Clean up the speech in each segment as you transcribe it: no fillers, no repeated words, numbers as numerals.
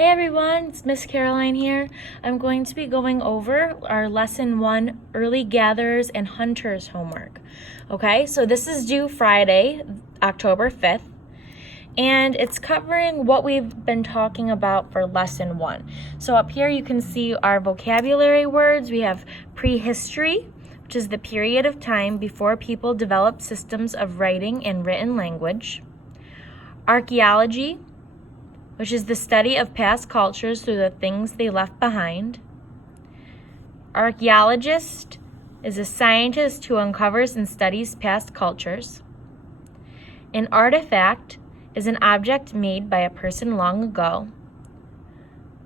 Hey everyone, it's Miss Caroline here. I'm going to be going over our Lesson 1, Early Gatherers and Hunters homework. Okay, so this is due Friday, October 5th, and it's covering what we've been talking about for Lesson 1. So up here you can see our vocabulary words. We have prehistory, which is the period of time before people developed systems of writing and written language. Archaeology, which is the study of past cultures through the things they left behind. Archaeologist is a scientist who uncovers and studies past cultures. An artifact is an object made by a person long ago.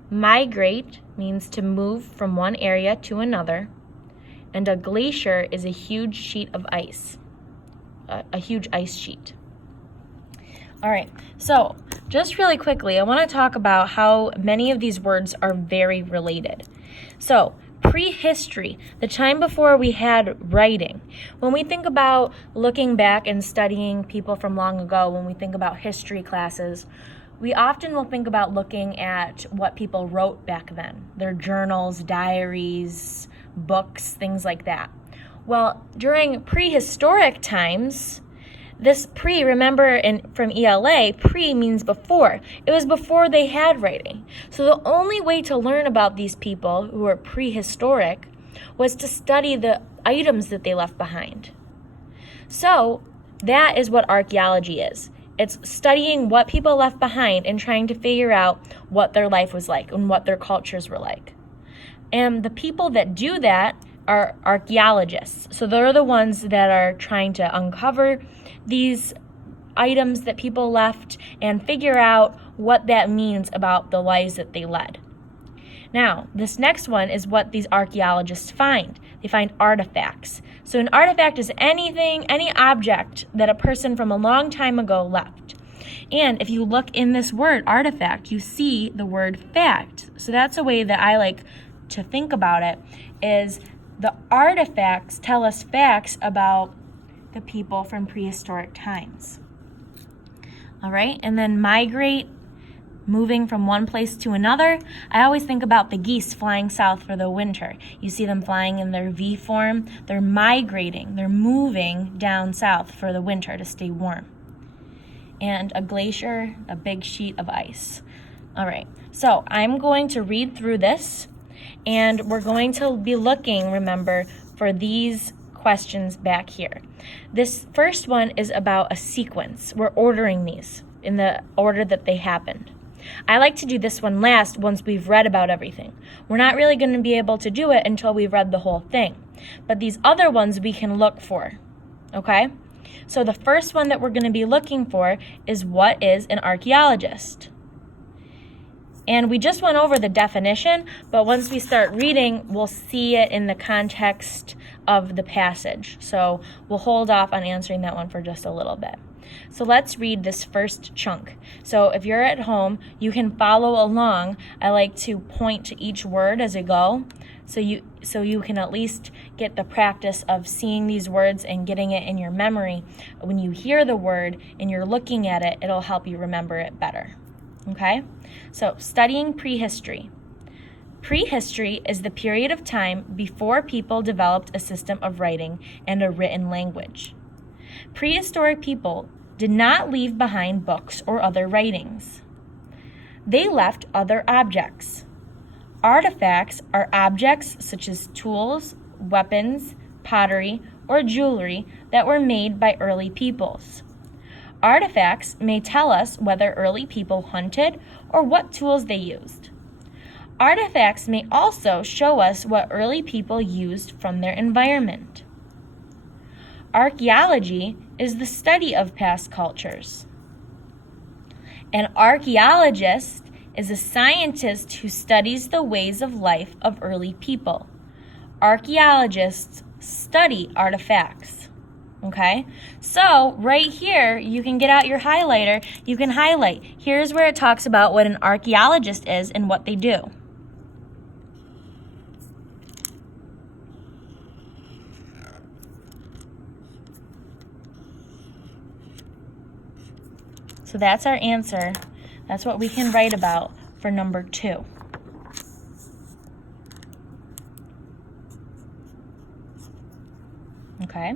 Migrate means to move from one area to another. And a glacier is a huge sheet of ice, a huge ice sheet. All right, so just really quickly, I want to talk about how many of these words are very related. So, prehistory, the time before we had writing. When we think about looking back and studying people from long ago, when we think about history classes, we often will think about looking at what people wrote back then, their journals, diaries, books, things like that. Well, during prehistoric times, this remember from ELA, pre means before. It was before they had writing. So the only way to learn about these people who were prehistoric was to study the items that they left behind. So that is what archaeology is. It's studying what people left behind and trying to figure out what their life was like and what their cultures were like. And the people that do that are archaeologists. So they're the ones that are trying to uncover these items that people left and figure out what that means about the lives that they led. Now, this next one is what these archaeologists find. They find artifacts. So an artifact is anything, any object that a person from a long time ago left. And if you look in this word, artifact, you see the word fact. So that's a way that I like to think about it, is the artifacts tell us facts about the people from prehistoric times. All right, and then migrate, moving from one place to another. I always think about the geese flying south for the winter. You see them flying in their V form. They're migrating, they're moving down south for the winter to stay warm. And a glacier, a big sheet of ice. All right, so I'm going to read through this, and we're going to be looking, remember, for these questions back here. This first one is about a sequence. We're ordering these in the order that they happened. I like to do this one last once we've read about everything. We're not really going to be able to do it until we've read the whole thing. But these other ones we can look for, okay? So the first one that we're going to be looking for is, what is an archaeologist? And we just went over the definition, but once we start reading, we'll see it in the context of the passage. So we'll hold off on answering that one for just a little bit. So let's read this first chunk. So if you're at home, you can follow along. I like to point to each word as I go, so you can at least get the practice of seeing these words and getting it in your memory. When you hear the word and you're looking at it, it'll help you remember it better. Okay? So, studying prehistory. Prehistory is the period of time before people developed a system of writing and a written language. Prehistoric people did not leave behind books or other writings. They left other objects. Artifacts are objects such as tools, weapons, pottery, or jewelry that were made by early peoples. Artifacts may tell us whether early people hunted or what tools they used. Artifacts may also show us what early people used from their environment. Archaeology is the study of past cultures. An archaeologist is a scientist who studies the ways of life of early people. Archaeologists study artifacts. Okay, so right here, you can get out your highlighter, you can highlight. Here's where it talks about what an archaeologist is and what they do. So that's our answer. That's what we can write about for number 2. Okay,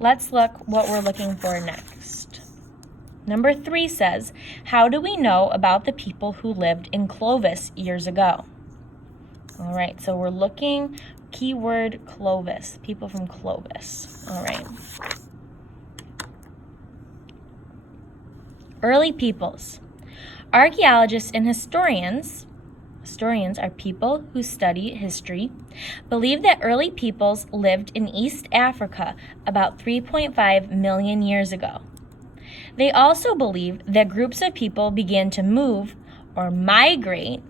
let's look what we're looking for next. Number 3 says, how do we know about the people who lived in Clovis years ago? All right, so we're looking, keyword Clovis, people from Clovis. All right. Early peoples. Archaeologists and historians are people who study history, believe that early peoples lived in East Africa about 3.5 million years ago. They also believe that groups of people began to move or migrate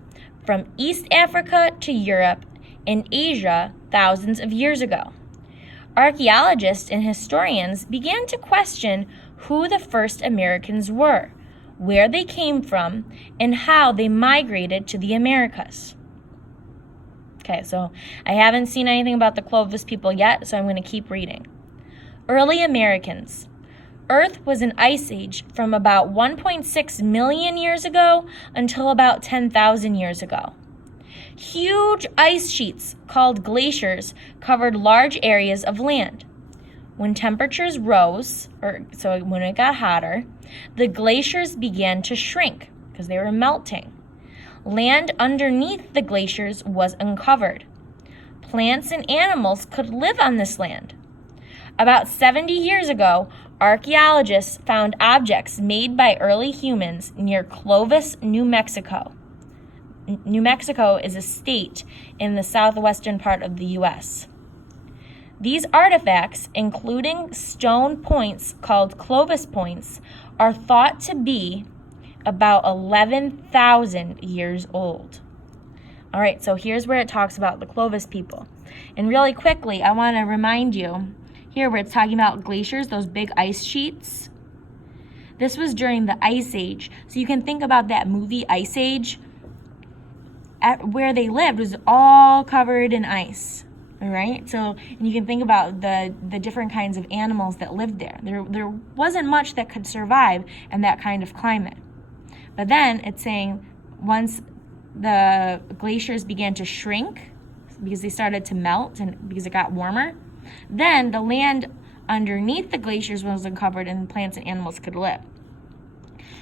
from East Africa to Europe and Asia thousands of years ago. Archaeologists and historians began to question who the first Americans were, where they came from, and how they migrated to the Americas. Okay, so I haven't seen anything about the Clovis people yet, so I'm going to keep reading. Early Americans. Earth was an ice age from about 1.6 million years ago until about 10,000 years ago. Huge ice sheets called glaciers covered large areas of land. When temperatures rose, so when it got hotter, the glaciers began to shrink because they were melting. Land underneath the glaciers was uncovered. Plants and animals could live on this land. About 70 years ago, archaeologists found objects made by early humans near Clovis, New Mexico. New Mexico is a state in the southwestern part of the U.S. These artifacts, including stone points called Clovis points, are thought to be about 11,000 years old. All right, so here's where it talks about the Clovis people. And really quickly, I want to remind you, here where it's talking about glaciers, those big ice sheets, this was during the Ice Age. So you can think about that movie Ice Age. Where they lived was all covered in ice. All right, so and you can think about the different kinds of animals that lived there. There wasn't much that could survive in that kind of climate. But then it's saying once the glaciers began to shrink because they started to melt and because it got warmer, then the land underneath the glaciers was uncovered and plants and animals could live.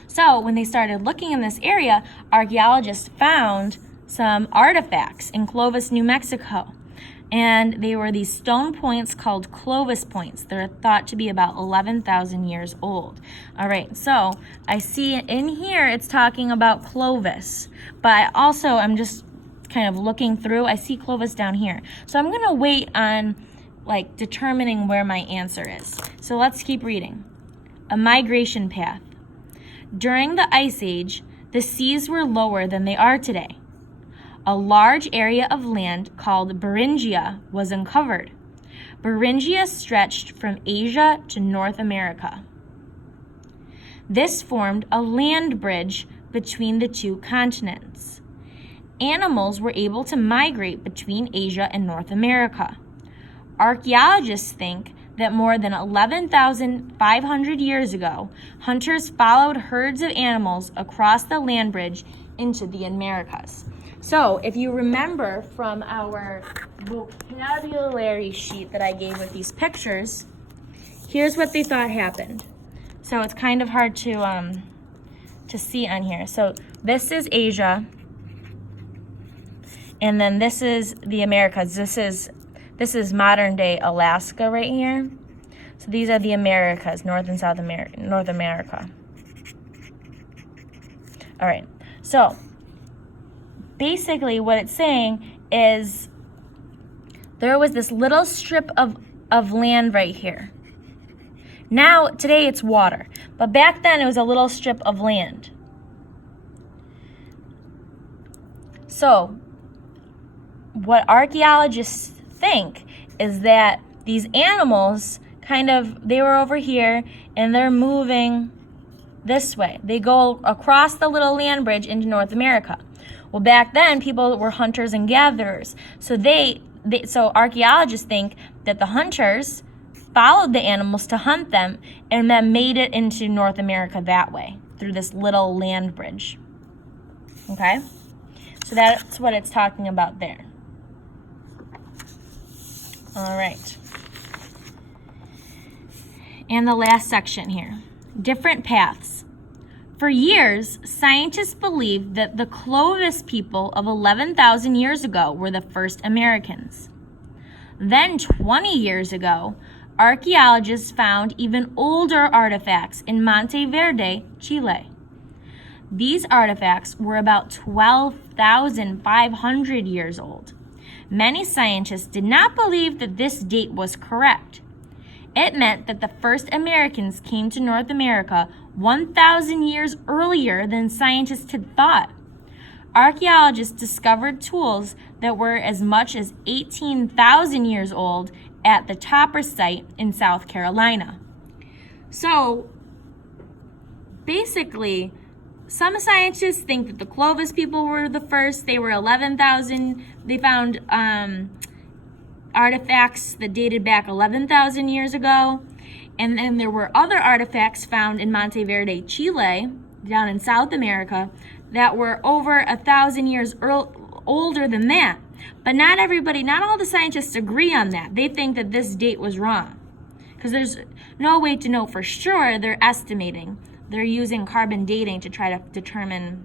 So when they started looking in this area, archaeologists found some artifacts in Clovis, New Mexico. And they were these stone points called Clovis points. They're thought to be about 11,000 years old. All right, so I see in here it's talking about Clovis, but I'm just kind of looking through. I see Clovis down here. So I'm going to wait on determining where my answer is. So let's keep reading. A migration path. During the Ice Age, the seas were lower than they are today. A large area of land called Beringia was uncovered. Beringia stretched from Asia to North America. This formed a land bridge between the two continents. Animals were able to migrate between Asia and North America. Archaeologists think that more than 11,500 years ago, hunters followed herds of animals across the land bridge into the Americas. So if you remember from our vocabulary sheet that I gave with these pictures, here's what they thought happened. So it's kind of hard to see on here. So this is Asia, and then this is the Americas. This is modern day Alaska right here. So these are the Americas, North and South America, North America. All right, so basically what it's saying is there was this little strip of land right here. Now, today it's water, but back then it was a little strip of land. So what archaeologists think is that these animals they were over here and they're moving this way. They go across the little land bridge into North America. Well, back then, people were hunters and gatherers. So so archaeologists think that the hunters followed the animals to hunt them and then made it into North America that way, through this little land bridge. Okay? So that's what it's talking about there. All right. And the last section here. Different paths. For years, scientists believed that the Clovis people of 11,000 years ago were the first Americans. Then 20 years ago, archaeologists found even older artifacts in Monteverde, Chile. These artifacts were about 12,500 years old. Many scientists did not believe that this date was correct. It meant that the first Americans came to North America 1,000 years earlier than scientists had thought. Archaeologists discovered tools that were as much as 18,000 years old at the Topper site in South Carolina. So, basically, some scientists think that the Clovis people were the first. They were 11,000. They found artifacts that dated back 11,000 years ago. And then there were other artifacts found in Monteverde, Chile, down in South America, that were over 1,000 years older than that. But not all the scientists agree on that. They think that this date was wrong, because there's no way to know for sure. They're estimating. They're using carbon dating to try to determine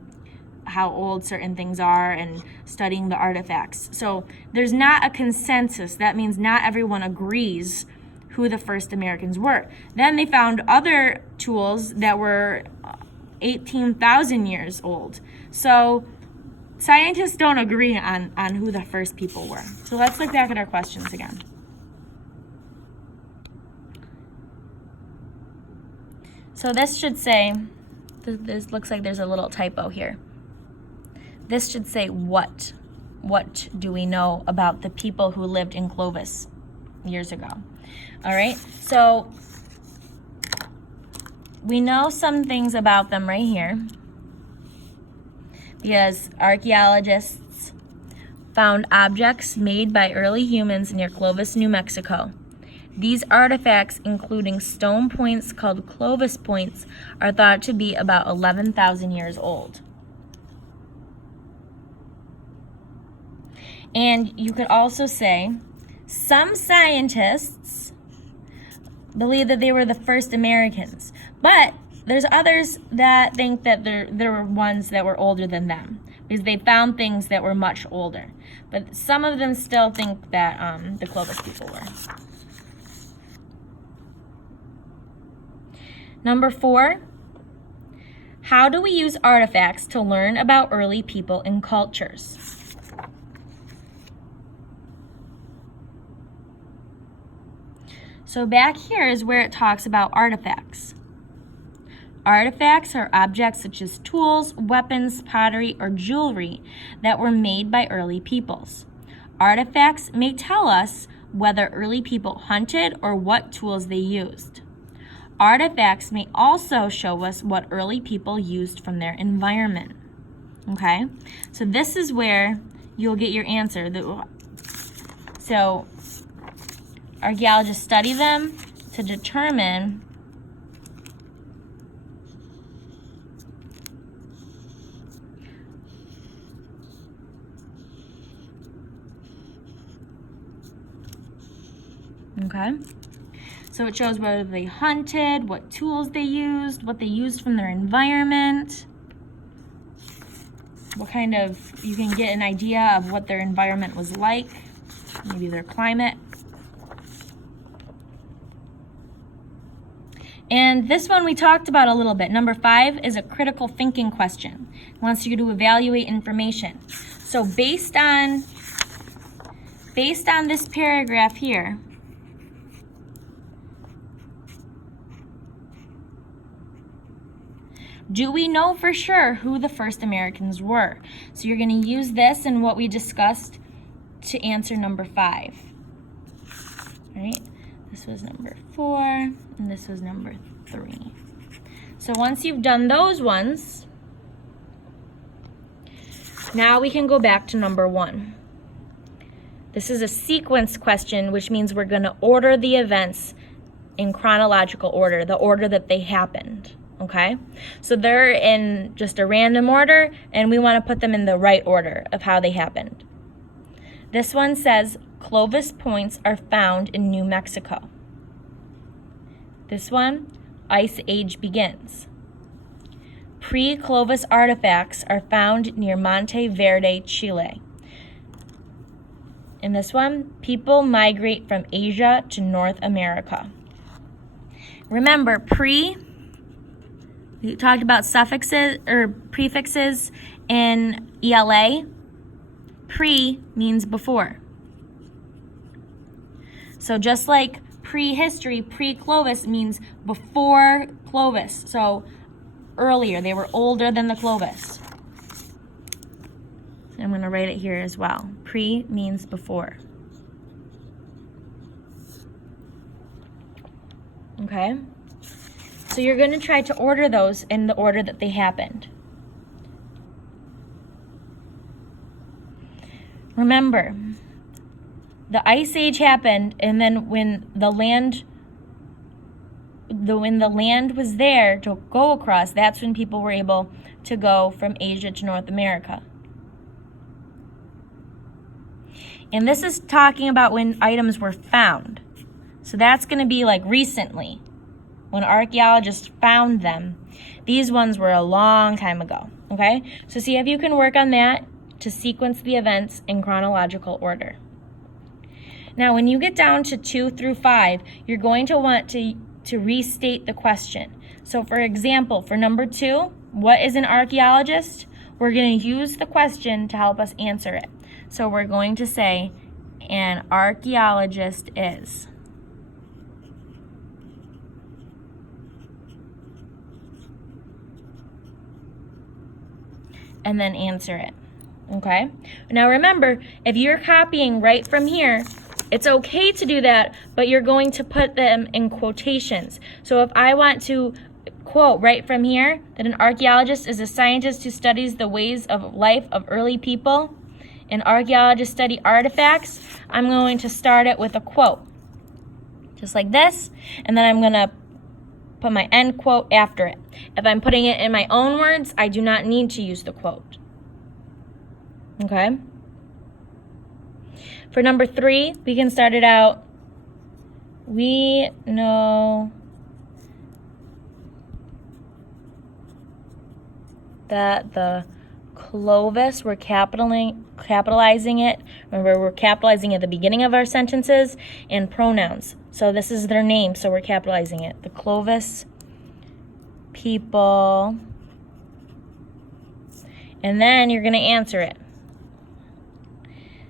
how old certain things are and studying the artifacts. So there's not a consensus. That means not everyone agrees who the first Americans were. Then they found other tools that were 18,000 years old. So scientists don't agree on who the first people were. So let's look back at our questions again. So this should say, this looks like there's a little typo here. This should say what. What do we know about the people who lived in Clovis years ago? All right, so we know some things about them right here, because archaeologists found objects made by early humans near Clovis, New Mexico. These artifacts, including stone points called Clovis points, are thought to be about 11,000 years old. And you could also say, some scientists believe that they were the first Americans, but there's others that think that there were ones that were older than them, because they found things that were much older. But some of them still think that the Clovis people were. Number 4, how do we use artifacts to learn about early people and cultures? So back here is where it talks about artifacts. Artifacts are objects such as tools, weapons, pottery, or jewelry that were made by early peoples. Artifacts may tell us whether early people hunted or what tools they used. Artifacts may also show us what early people used from their environment. Okay? So this is where you'll get your answer. So archaeologists study them to determine okay? So it shows whether they hunted, what tools they used, what they used from their environment, what kind of, you can get an idea of what their environment was like, maybe their climate. And this one we talked about a little bit. Number 5 is a critical thinking question. It wants you to evaluate information. So based on this paragraph here, do we know for sure who the first Americans were? So you're going to use this and what we discussed to answer number 5. All right? This was number 4, and this was number 3. So once you've done those ones, now we can go back to number 1. This is a sequence question, which means we're going to order the events in chronological order, the order that they happened. okay? So they're in just a random order, and we want to put them in the right order of how they happened. This one says Clovis points are found in New Mexico. This one, Ice Age begins. Pre-Clovis artifacts are found near Monte Verde, Chile. In this one, people migrate from Asia to North America. Remember, we talked about suffixes or prefixes in ELA. Pre means before. So just like prehistory, pre-Clovis means before Clovis. So earlier, they were older than the Clovis. I'm going to write it here as well. Pre means before. Okay? So you're going to try to order those in the order that they happened. Remember, the Ice Age happened, and then when the land was there to go across, that's when people were able to go from Asia to North America. And this is talking about when items were found. So that's going to be like recently, when archaeologists found them. These ones were a long time ago, okay? So see if you can work on that to sequence the events in chronological order. Now, when you get down to 2 through 5, you're going to want to restate the question. So for example, for number 2, what is an archaeologist? We're going to use the question to help us answer it. So we're going to say, an archaeologist is. And then answer it, okay? Now remember, if you're copying right from here, it's okay to do that, but you're going to put them in quotations. So if I want to quote right from here that an archaeologist is a scientist who studies the ways of life of early people, and archaeologists study artifacts, I'm going to start it with a quote, just like this, and then I'm going to put my end quote after it. If I'm putting it in my own words, I do not need to use the quote. Okay? For number 3, we can start it out. We know that the Clovis, we're capitalizing it. Remember, we're capitalizing at the beginning of our sentences, and pronouns. So this is their name, so we're capitalizing it. The Clovis people. And then you're going to answer it.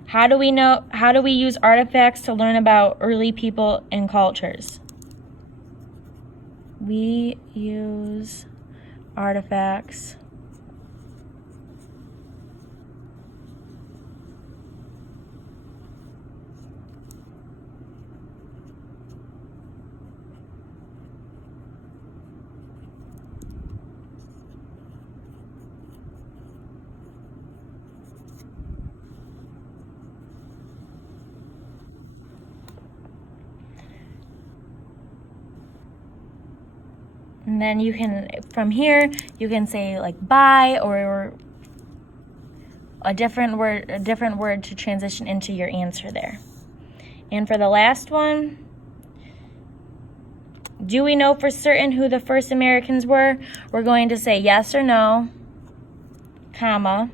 How do we use artifacts to learn about early people and cultures? We use artifacts and then you can, from here, you can say like by or a different word to transition into your answer there. And for the last one, do we know for certain who the first Americans were? We're going to say yes or no, comma.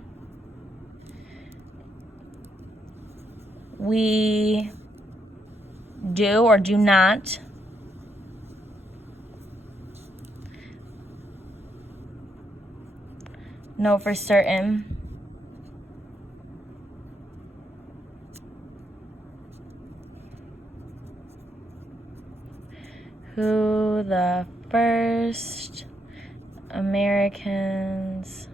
We do or do not know for certain who the first Americans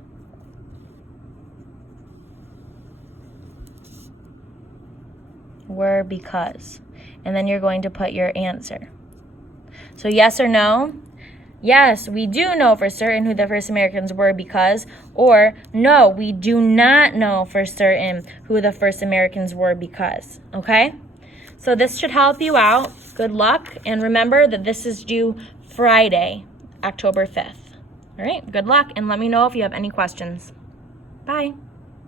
were because, and then you're going to put your answer. So yes or no. Yes, we do know for certain who the first Americans were because, or no, we do not know for certain who the first Americans were because, okay? So this should help you out. Good luck, and remember that this is due Friday, October 5th. All right, good luck, and let me know if you have any questions. Bye.